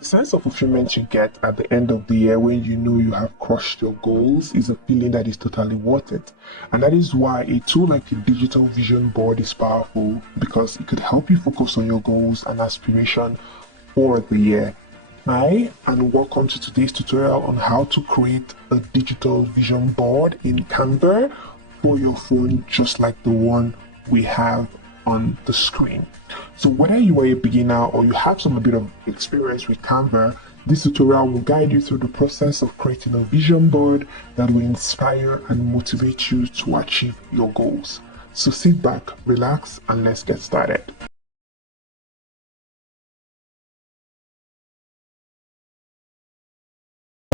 The sense of fulfillment you get at the end of the year when you know you have crushed your goals is a feeling that is totally worth it. And that is why a tool like a digital vision board is powerful, because it could help you focus on your goals and aspiration for the year. Hi, and welcome to today's tutorial on how to create a digital vision board in Canva for your phone, just like the one we have on the screen. So whether you are a beginner or you have some bit of experience with Canva, this tutorial will guide you through the process of creating a vision board that will inspire and motivate you to achieve your goals. So sit back, relax, and let's get started.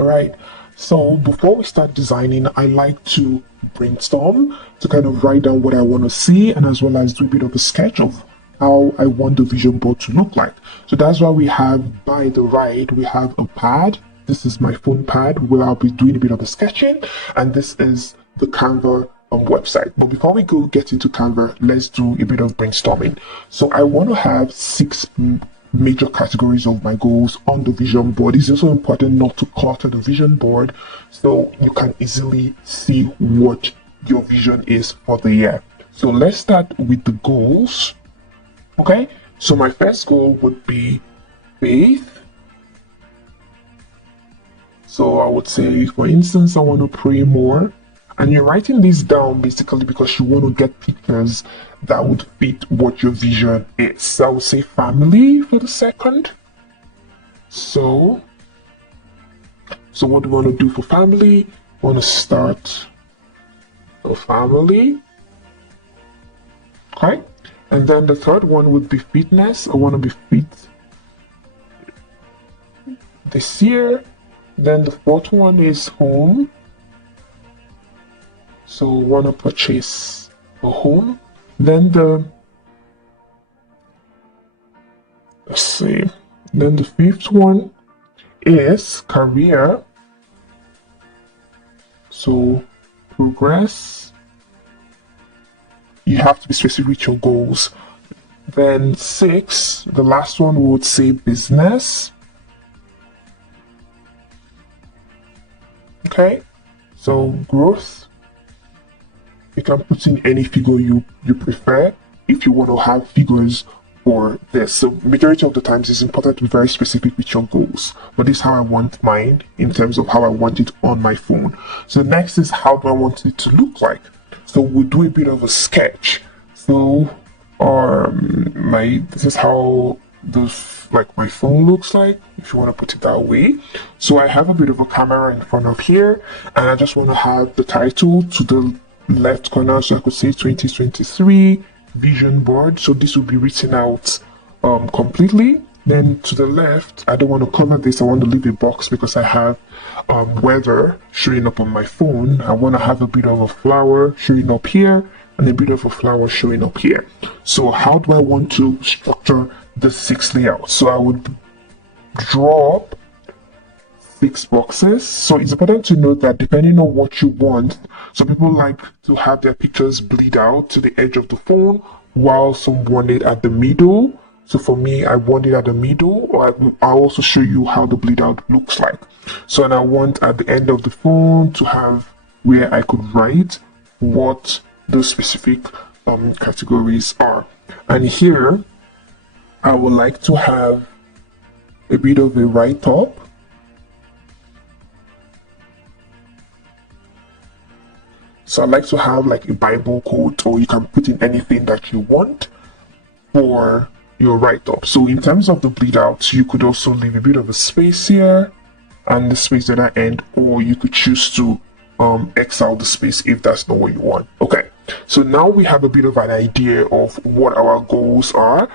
Alright, so before we start designing, I like to brainstorm to kind of write down what I want to see, and as well as do a bit of a sketch of how I want the vision board to look like. So that's why we have, by the right, we have a pad. This is my phone pad where I'll be doing a bit of a sketching, and this is the Canva website. But before we get into Canva, let's do a bit of brainstorming. So I want to have 6 major categories of my goals on the vision board. It's also important not to clutter the vision board so you can easily see what your vision is for the year. So let's start with the goals. Okay, so my first goal would be faith. So I would say, for instance, I want to pray more. And you're writing this down basically because you want to get pictures that would fit what your vision is. So I would say family for the second. So what do we want to do for family? We want to start a family. Okay. And then the third one would be fitness. I want to be fit this year. Then the fourth one is home. So want to purchase a home. Then then the fifth one is career. So progress. You have to be specific with your goals. Then 6, the last one would say business. Okay, so growth. You can put in any figure you prefer if you want to have figures for this. So majority of the times it's important to be very specific with your goals. But this is how I want mine in terms of how I want it on my phone. So next is how do I want it to look like? So we'll do a bit of a sketch. So this is how my phone looks like, if you want to put it that way. So I have a bit of a camera in front of here, and I just want to have the title to the left corner, so I could say 2023 vision board. So this will be written out completely. Then to the left, I don't want to cover this, I want to leave a box because I have weather showing up on my phone. I want to have a bit of a flower showing up here and a bit of a flower showing up here. So how do I want to structure the 6 layouts? So I would draw up 6 boxes. So it's important to note that depending on what you want, some people like to have their pictures bleed out to the edge of the phone, while some want it at the middle. So for me, I want it at the middle, or I'll also show you how the bleed out looks like. So, and I want at the end of the phone to have where I could write what those specific categories are. And here, I would like to have a bit of a write-up. So I like to have like a Bible quote, or you can put in anything that you want for your write-up. So in terms of the bleed out, you could also leave a bit of a space here and the space at that end, or you could choose to X out the space if that's not what you want. Okay, so now we have a bit of an idea of what our goals are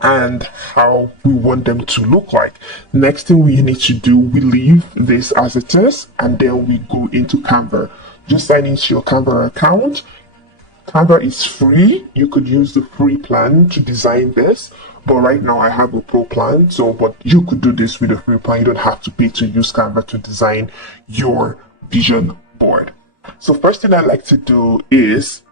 and how we want them to look like. Next thing we need to do, we leave this as it is, and then we go into Canva. Just sign into your Canva account. Canva is free. You could use the free plan to design this, but right now I have a pro plan. So, but you could do this with a free plan. You don't have to pay to use Canva to design your vision board. So first thing I like to do is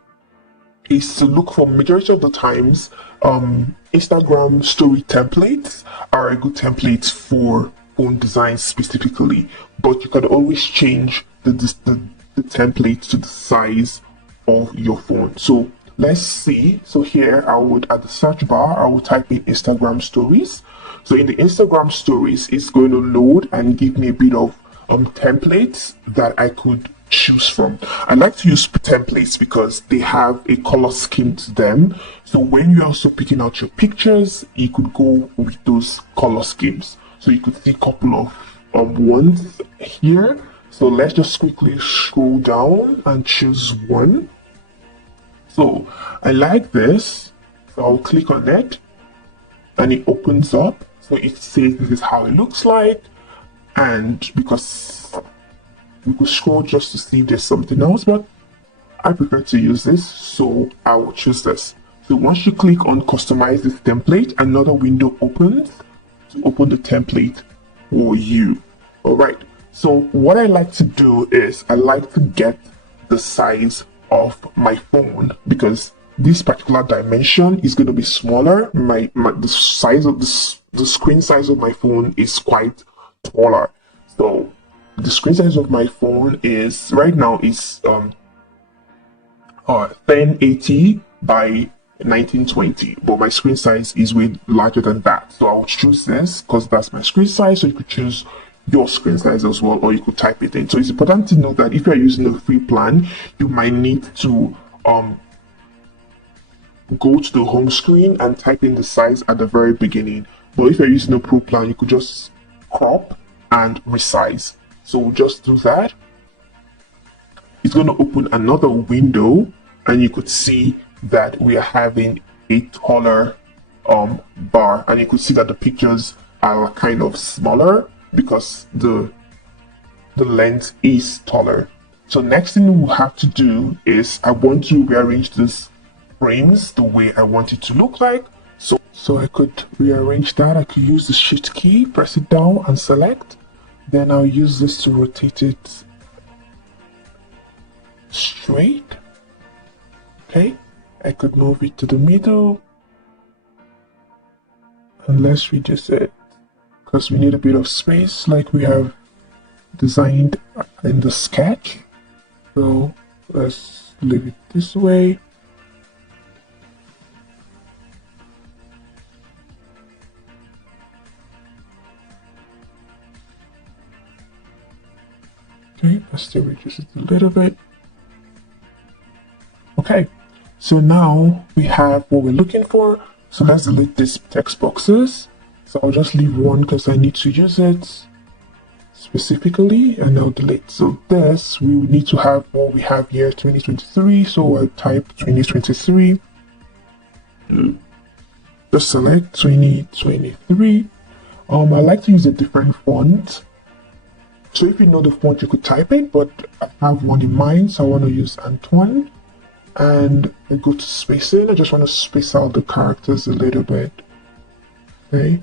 to look for, majority of the times, Instagram story templates are a good template for phone design specifically, but you can always change the template to the size of your phone. So let's see. So here I would, at the search bar, I will type in Instagram stories. So in the Instagram stories, it's going to load and give me a bit of templates that I could choose from. I like to use templates because they have a color scheme to them. So when you're also picking out your pictures, you could go with those color schemes. So you could see a couple of ones here. So let's just quickly scroll down and choose one. So I like this. So I'll click on it and it opens up. So it says this is how it looks like. And because we could scroll just to see if there's something else, but I prefer to use this, so I will choose this. So once you click on customize this template, another window opens to open the template for you. All right. So what I like to do is I like to get the size of my phone because this particular dimension is going to be smaller. The size of the screen size of my phone is quite taller. So the screen size of my phone is right now is 1080 by 1920, but my screen size is way larger than that. So I'll choose this because that's my screen size. So you could choose your screen size as well, or you could type it in. So it's important to know that if you're using a free plan, you might need to go to the home screen and type in the size at the very beginning. But if you're using a pro plan, you could just crop and resize. So we'll just do that. It's going to open another window and you could see that we are having a taller bar, and you could see that the pictures are kind of smaller because the length is taller. So next thing we'll have to do is I want to rearrange these frames the way I want it to look like. So I could rearrange that. I could use the shift key, press it down and select. Then I'll use this to rotate it straight. Okay, I could move it to the middle. And let's reduce it because we need a bit of space like we have designed in the sketch. So let's leave it this way. Okay, let's still reduce it a little bit. Okay, so now we have what we're looking for. So let's delete these text boxes. So I'll just leave one because I need to use it specifically, and I'll delete. So this, we need to have what we have here, 2023. So I'll type 2023. Just select 2023. I like to use a different font. So if you know the font, you could type it, but I have one in mind, so I want to use Antoine. And I go to spacing. I just want to space out the characters a little bit. Okay.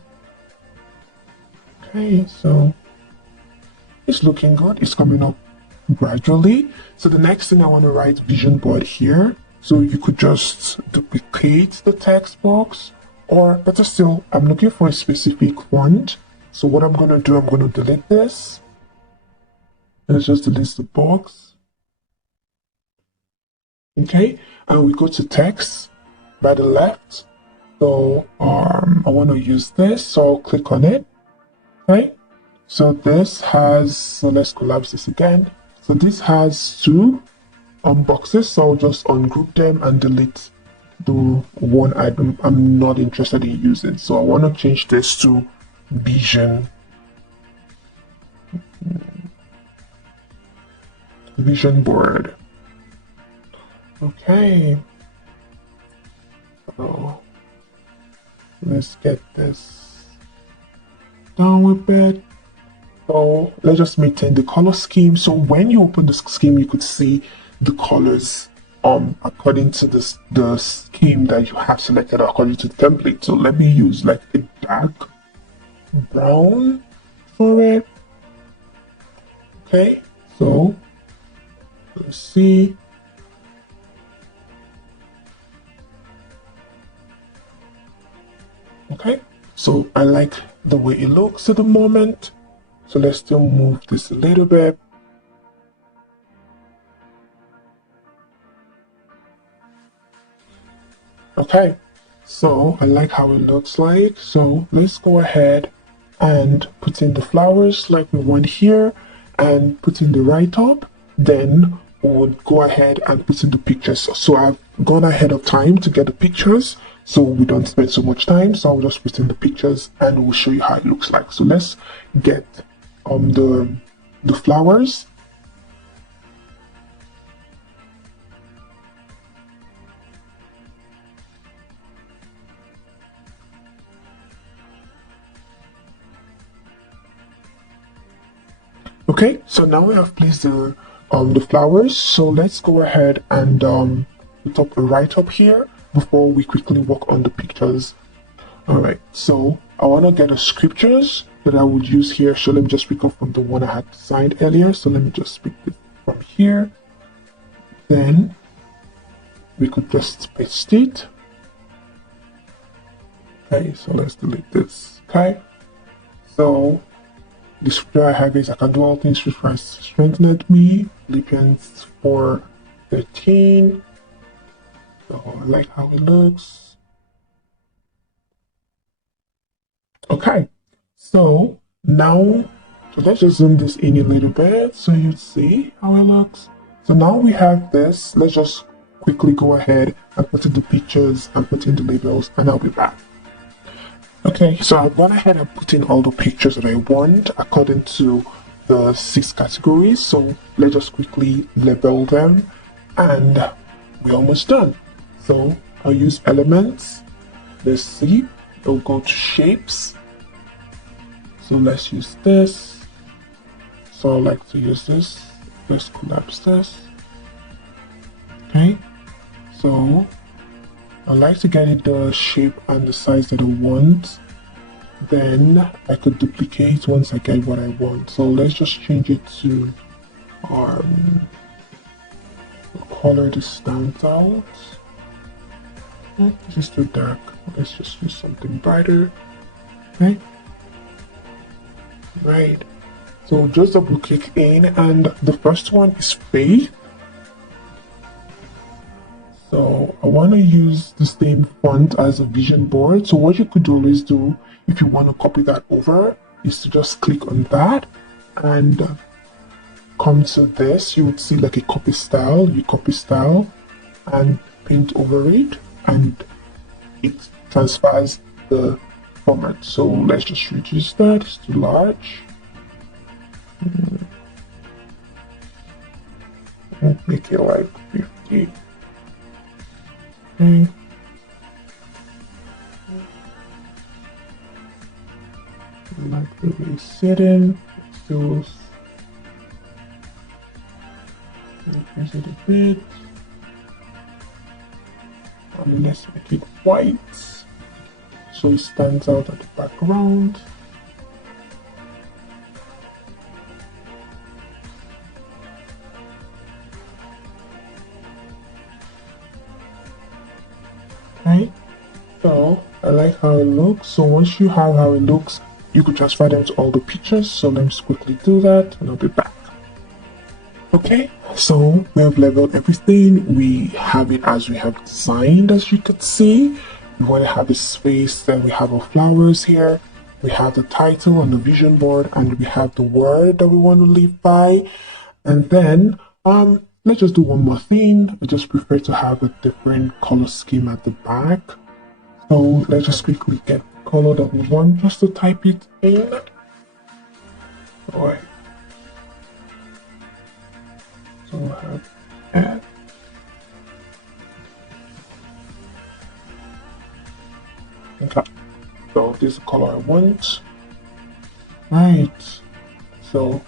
Okay, so it's looking good. It's coming up gradually. So the next thing I want to write vision board here. So you could just duplicate the text box, or better still, I'm looking for a specific font. So what I'm going to do, I'm going to delete this. Let's just delete the box. Okay, and we go to text by the left. So I want to use this, so I'll click on it. Okay, so this has, so let's collapse this again. So this has two boxes, so I'll just ungroup them and delete the one item I'm not interested in using. So I want to change this to vision board. Okay, so let's get this down a bit. So let's just maintain the color scheme. So when you open the scheme, you could see the colors according to the scheme that you have selected according to the template. So let me use like a dark brown for it. Okay, so let's see. Okay, so I like the way it looks at the moment. So let's still move this a little bit. Okay, so I like how it looks like. So let's go ahead and put in the flowers like we want here and put in the write-up. Then we'll go ahead and put in the pictures. So I've gone ahead of time to get the pictures so we don't spend so much time. So I'll just put in the pictures and we'll show you how it looks like. So let's get the flowers. Okay, so now we have placed the flowers. So let's go ahead and put up a write-up here before we quickly work on the pictures. All right, so I want to get the scriptures that I would use here. So let me just pick up from the one I had designed earlier. So let me just pick this from here. Then we could just paste it. Okay, so let's delete this. Okay, so the scripture I have is, I can do all things through Christ strengthened me. Philippians 4:13. So I like how it looks. Okay, so now let's just zoom this in a little bit so you see how it looks. So now we have this. Let's just quickly go ahead and put in the pictures and put in the labels, and I'll be back. Okay, so I've gone ahead and put in all the pictures that I want according to the 6 categories. So let's just quickly label them and we're almost done. So I'll use elements. Let's see, it'll go to shapes. So let's use this. So I like to use this. Let's collapse this. Okay, so I like to get it the shape and the size that I want. Then I could duplicate once I get what I want. So let's just change it to color this stands out. This is too dark. Let's just use something brighter. Okay. Right. So just double click in, and the first one is faith. So I want to use the same font as a vision board. So what you could always do if you want to copy that over is to just click on that and come to this. You would see like a copy style. You copy style and paint over it, and it transfers the format. So let's just reduce that. It's too large. Make it like 50. Okay. I like the way it's sitting. It feels. Increase it a bit. And let's make it white so it stands out at the background. Okay, so I like how it looks. So once you have how it looks, you could transfer them to all the pictures. So let me just quickly do that and I'll be back. Okay, so we have labeled everything. We have it as we have designed, as you could see. We want to have a space, then we have our flowers here. We have the title on the vision board, and we have the word that we want to live by. And then let's just do one more thing. I just prefer to have a different color scheme at the back. So let's just quickly get the color that we want just to type it in. Alright. So we'll have that. Okay. So this is the color I want. Right. So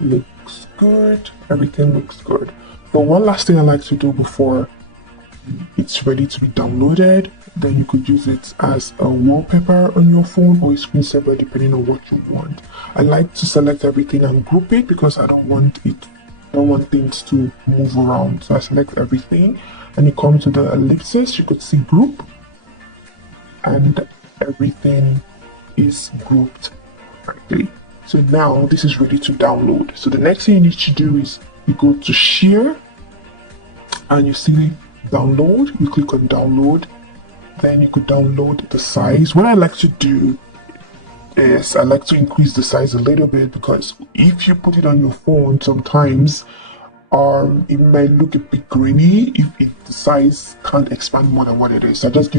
looks good. Everything looks good. So one last thing I like to do before it's ready to be downloaded, then you could use it as a wallpaper on your phone or a screensaver depending on what you want. I like to select everything and group it because I don't want things to move around. So I select everything and you come to the ellipsis, you could see group, and everything is grouped correctly. So now this is ready to download. So the next thing you need to do is you go to share and you see download. You click on download. Then you could download the size. What I like to do is I like to increase the size a little bit, because if you put it on your phone, sometimes it might look a bit grainy if the size can't expand more than what it is. So I just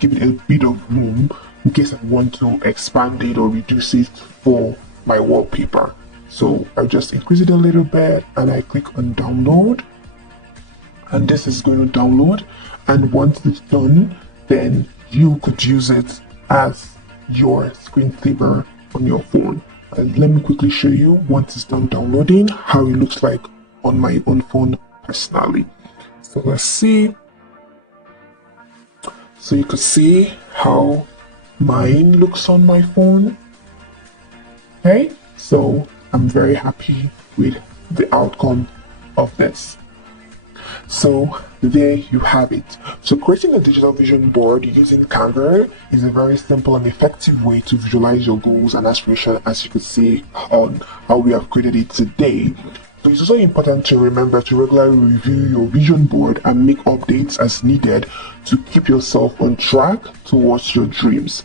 give it a bit of room in case I want to expand it or reduce it for my wallpaper. So I just increase it a little bit and I click on download, and this is going to download. And once it's done, then you could use it as your screensaver on your phone. And let me quickly show you, once it's done downloading, how it looks like on my own phone personally. So let's see. So you could see how mine looks on my phone. Okay, so I'm very happy with the outcome of this. So there you have it. So creating a digital vision board using CANVA is a very simple and effective way to visualize your goals and aspirations, as you could see on how we have created it today. So it's also important to remember to regularly review your vision board and make updates as needed to keep yourself on track towards your dreams.